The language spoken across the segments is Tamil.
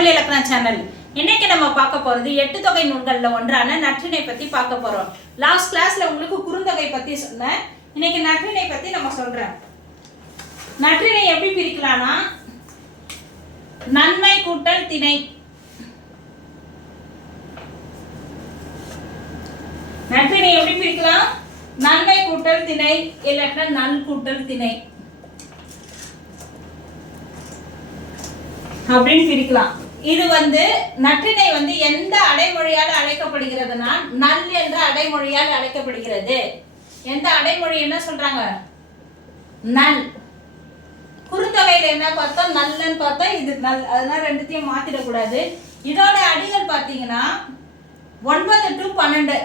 தமிழ் இலக்கண சேனல் இன்னைக்கு நம்ம பார்க்க போறது எட்டு தொகை நூல்கள்ல ஒன்றான நற்றினை பத்தி பார்க்க போறோம். லாஸ்ட் கிளாஸ்ல உங்களுக்கு குறுந்தொகை பத்தி சொன்னேன். இன்னைக்கு நற்றினை பத்தி நம்ம சொல்றேன். நற்றினை எப்படி பிரிக்கலாம்னா நன்மை கூட்டல் திணை. நற்றினை எப்படி பிரிக்கலாம்? நன்மை கூட்டல் திணை இல்லாட்டா நல் கூட்டல் திணை. அப்படின்னு பிரிக்கலாம். இது வந்து நற்றினை வந்து எந்த அடைமொழியால் அழைக்கப்படுகிறதுனா நல் என்ற அடைமொழியால் அழைக்கப்படுகிறது. எந்த அடைமொழி என்ன சொல்றாங்க? நல். குறுந்தொகையில என்ன பார்த்தோம் நல்லன்னு பார்த்தா இது நல். அதனால ரெண்டுத்தையும் மாத்திடக்கூடாது. இதோட அடிகள் பார்த்தீங்கன்னா ஒன்பது டு பன்னெண்டு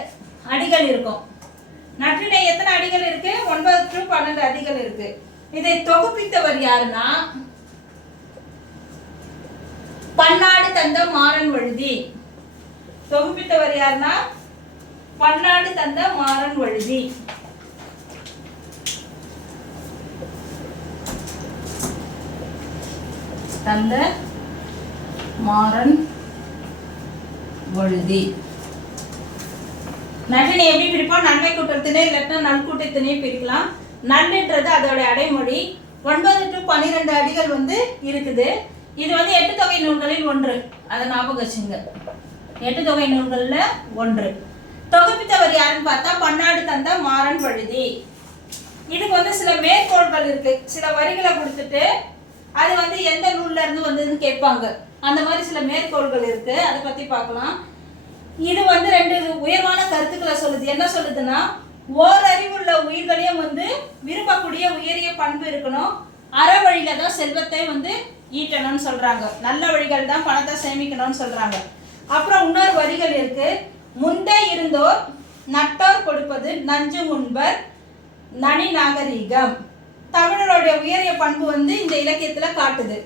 அடிகள் இருக்கும். நற்றினை எத்தனை அடிகள் இருக்கு? ஒன்பது டு பன்னெண்டு அடிகள் இருக்கு. இதை தொகுப்பித்தவர் யாருன்னா பன்னாடு தந்த மாறன் வழுதி. தொகுப்பித்தவர் யாருன்னா பன்னாடு தந்த மாறன் வழுதி. தந்த மாறன் வழுதி. நன்மை எப்படி பிரிப்போம் நன்மை கூட்டத்தினே இல்லாட்டினா நல்கூட்டத்தினே பிரிக்கலாம். நன்மைன்றது அதோட அடைமொழி. ஒன்பது டு பன்னிரெண்டு அடிகள் வந்து இருக்குது. இது வந்து எட்டு தொகை நூல்களில் ஒன்று. அதை ஞாபகம் வச்சுங்க. எட்டு தொகை நூல்களில் ஒன்று. தொகுப்பித்தவர் யாருன்னு பார்த்தா பன்னாடு தந்த மாறன் பழுதி. இதுக்கு வந்து சில மேற்கோள்கள் இருக்கு. சில வரிகளை கொடுத்துட்டு அது வந்து எந்த நூல்ல இருந்து வந்ததுன்னு கேட்பாங்க. அந்த மாதிரி சில மேற்கோள்கள் இருக்கு. அதை பத்தி பார்க்கலாம். இது வந்து ரெண்டு உயர்வான கருத்துக்களை சொல்லுது. என்ன சொல்லுதுன்னா ஓரறிவுள்ள உயிர்களையும் வந்து விரும்பக்கூடிய உயரிய பண்பு இருக்கணும். அற வழியில தான் செல்வத்தை வந்து ஈட்டணும்னு சொல்றாங்க. நல்ல வழிகள் தான் பணத்தை சேமிக்கணும்னு சொல்றாங்க. அப்புறம் இன்னொரு வரிகள் இருக்கு. முந்தை இருந்தோர் நட்டோர் கொடுப்பது நஞ்சு முன்பர் நனி நாகரீகம். தமிழருடைய உயரிய பண்பு வந்து இந்த இலக்கியத்துல காட்டுது.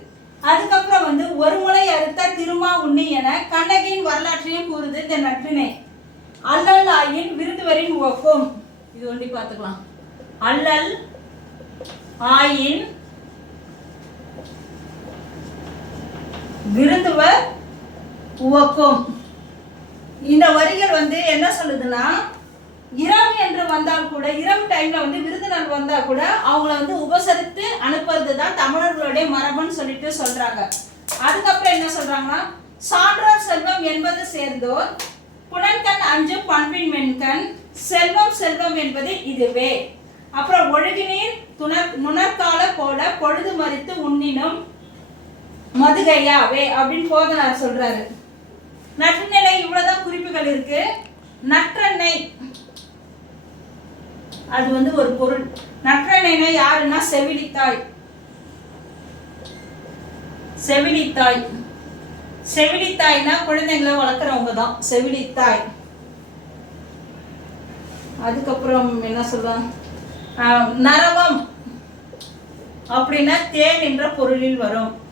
அதுக்கப்புறம் வந்து ஒரு முறை அறுத்த திருமா உண்ணி என கண்ணகியின் வரலாற்றையும் கூறுது இந்த நற்றினை. அல்லல் ஆயின் விருதுவரின் ஒக்கும் இது ஒண்டி பார்த்துக்கலாம். அல்லல் ஆயின் விருதுவர் உவக்கும். இந்த வரிகள் வந்து என்ன சொல்லுதுன்னா இரவு என்று வந்தால் கூட இரவு டைம்ல வந்து விருந்தினர் வந்தா கூட அவங்கள வந்து உபசரித்து அனுப்புறது தான் தமிழர்களுடைய மரபுன்னு சொல்லிட்டு சொல்றாங்க. அதுக்கப்புறம் என்ன சொல்றாங்கன்னா சான்றோர் செல்வம் என்பது சேர்ந்தோர் புலன்கண் அஞ்சு பண்பின் மென்கண் செல்வம் செல்வம் என்பது இதுவே. அப்புறம் ஒழுகினீர் துணர் நுணர்கால போல பொழுது மறித்து உண்ணினும் மதுகையாவே அப்படின்னு போதனார் சொல்றாரு. நற்றுநிலை இவ்வளவுதான் குறிப்புகள் இருக்கு. நற்றெண்ணெய் அது வந்து ஒரு பொருள். நற்றெண்ணெய்னா யாருன்னா செவிலித்தாய். செவிலித்தாய். செவிலித்தாய்னா குழந்தைங்களை வளர்க்குறவங்க தான் செவிலித்தாய். அதுக்கப்புறம் என்ன சொல்லலாம்? நரவம். அப்படின்னா தேன் என்ற பொருளில் வரும்.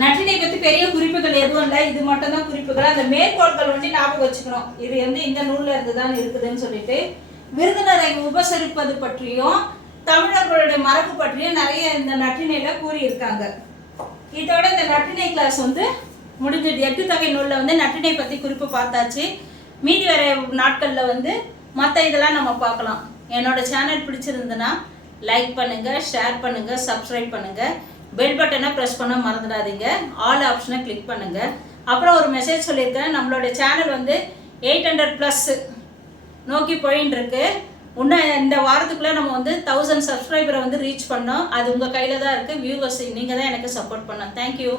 நட்டினை பத்தி பெரிய குறிப்புகள் எதுவும் இல்லை. இது மட்டும் தான் குறிப்புகள். அந்த மேற்கோள்கள் வந்து ஞாபகம் வச்சுக்கணும். இது வந்து இந்த நூல்ல இருந்து தான் இருக்குதுன்னு சொல்லிட்டு. விருந்தினரை உபசரிப்பது பற்றியும் தமிழர்களுடைய மரபு பற்றியும் நிறைய இந்த நட்டினையில கூறியிருக்காங்க. இதோட இந்த நட்டினை கிளாஸ் வந்து முடிஞ்சது. எட்டு தொகை நூல்ல வந்து நட்டினை பத்தி குறிப்பு பார்த்தாச்சு. மீதி வர நாட்கள்ல வந்து மற்ற இதெல்லாம் நம்ம பார்க்கலாம். என்னோட சேனல் பிடிச்சிருந்ததுன்னா லைக் பண்ணுங்க ஷேர் பண்ணுங்க சப்ஸ்கிரைப் பண்ணுங்க. பெல் பட்டனை ப்ரெஸ் பண்ண மறந்துடாதீங்க. ஆல் ஆப்ஷனை கிளிக் பண்ணுங்க. அப்புறம் ஒரு மெசேஜ் சொல்லியிருக்கேன். நம்மளோட சேனல் வந்து எயிட் ஹண்ட்ரட் ப்ளஸ் நோக்கி போயின்னு இருக்கு இன்னும் இந்த வாரத்துக்குள்ளே நம்ம வந்து தௌசண்ட் சப்ஸ்கிரைபரை வந்து ரீச் பண்ணோம். அது உங்கள் கையில் தான் இருக்குது வியூவர்ஸ் நீங்கள் தான் எனக்கு சப்போர்ட் பண்ணோம் தேங்க்யூ